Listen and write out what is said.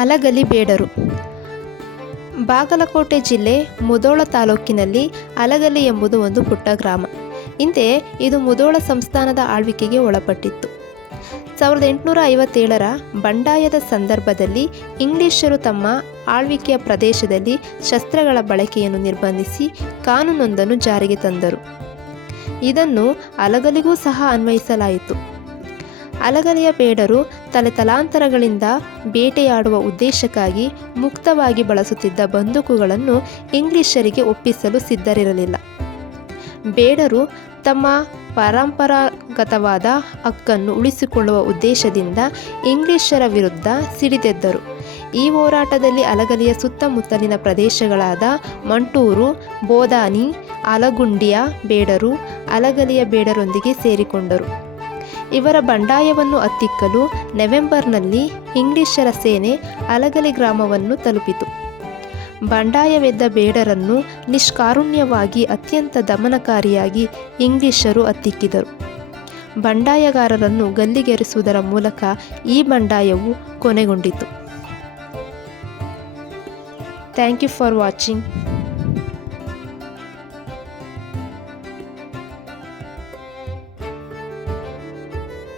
ಅಲಗಲಿ ಬೇಡರು. ಬಾಗಲಕೋಟೆ ಜಿಲ್ಲೆ ಮುಧೋಳ ತಾಲೂಕಿನಲ್ಲಿ ಅಲಗಲಿ ಎಂಬುದು ಒಂದು ಪುಟ್ಟ ಗ್ರಾಮ. ಹಿಂದೆ ಇದು ಮುಧೋಳ ಸಂಸ್ಥಾನದ ಆಳ್ವಿಕೆಗೆ ಒಳಪಟ್ಟಿತ್ತು. 1857ರ ಬಂಡಾಯದ ಸಂದರ್ಭದಲ್ಲಿ ಇಂಗ್ಲಿಷರು ತಮ್ಮ ಆಳ್ವಿಕೆಯ ಪ್ರದೇಶದಲ್ಲಿ ಶಸ್ತ್ರಗಳ ಬಳಕೆಯನ್ನು ನಿರ್ಬಂಧಿಸಿ ಕಾನೂನೊಂದನ್ನು ಜಾರಿಗೆ ತಂದರು. ಇದನ್ನು ಅಲಗಲಿಗೂ ಸಹ ಅನ್ವಯಿಸಲಾಯಿತು. ಅಲಗಲಿಯ ಬೇಡರು ತಲೆತಲಾಂತರಗಳಿಂದ ಬೇಟೆಯಾಡುವ ಉದ್ದೇಶಕ್ಕಾಗಿ ಮುಕ್ತವಾಗಿ ಬಳಸುತ್ತಿದ್ದ ಬಂದೂಕುಗಳನ್ನು ಇಂಗ್ಲಿಷರಿಗೆ ಒಪ್ಪಿಸಲು ಸಿದ್ಧರಿರಲಿಲ್ಲ. ಬೇಡರು ತಮ್ಮ ಪರಂಪರಾಗತವಾದ ಹಕ್ಕನ್ನು ಉಳಿಸಿಕೊಳ್ಳುವ ಉದ್ದೇಶದಿಂದ ಇಂಗ್ಲಿಷರ ವಿರುದ್ಧ ಸಿಡಿದೆದ್ದರು. ಈ ಹೋರಾಟದಲ್ಲಿ ಅಲಗಲಿಯ ಸುತ್ತಮುತ್ತಲಿನ ಪ್ರದೇಶಗಳಾದ ಮಂಟೂರು, ಬೋದಾನಿ, ಆಲಗುಂಡಿಯ ಬೇಡರು ಅಲಗಲಿಯ ಬೇಡರೊಂದಿಗೆ ಸೇರಿಕೊಂಡರು. ಇವರ ಬಂಡಾಯವನ್ನು ಹತ್ತಿಕ್ಕಲು ನವೆಂಬರ್ನಲ್ಲಿ ಇಂಗ್ಲಿಷರ ಸೇನೆ ಅಲಗಲಿ ಗ್ರಾಮವನ್ನು ತಲುಪಿತು. ಬಂಡಾಯವೆದ್ದ ಬೇಡರನ್ನು ನಿಷ್ಕಾರುಣ್ಯವಾಗಿ ಅತ್ಯಂತ ದಮನಕಾರಿಯಾಗಿ ಇಂಗ್ಲಿಷರು ಹತ್ತಿಕ್ಕಿದರು. ಬಂಡಾಯಗಾರರನ್ನು ಗಲ್ಲಿಗೇರಿಸುವುದರ ಮೂಲಕ ಈ ಬಂಡಾಯವು ಕೊನೆಗೊಂಡಿತು. Thank you for watching.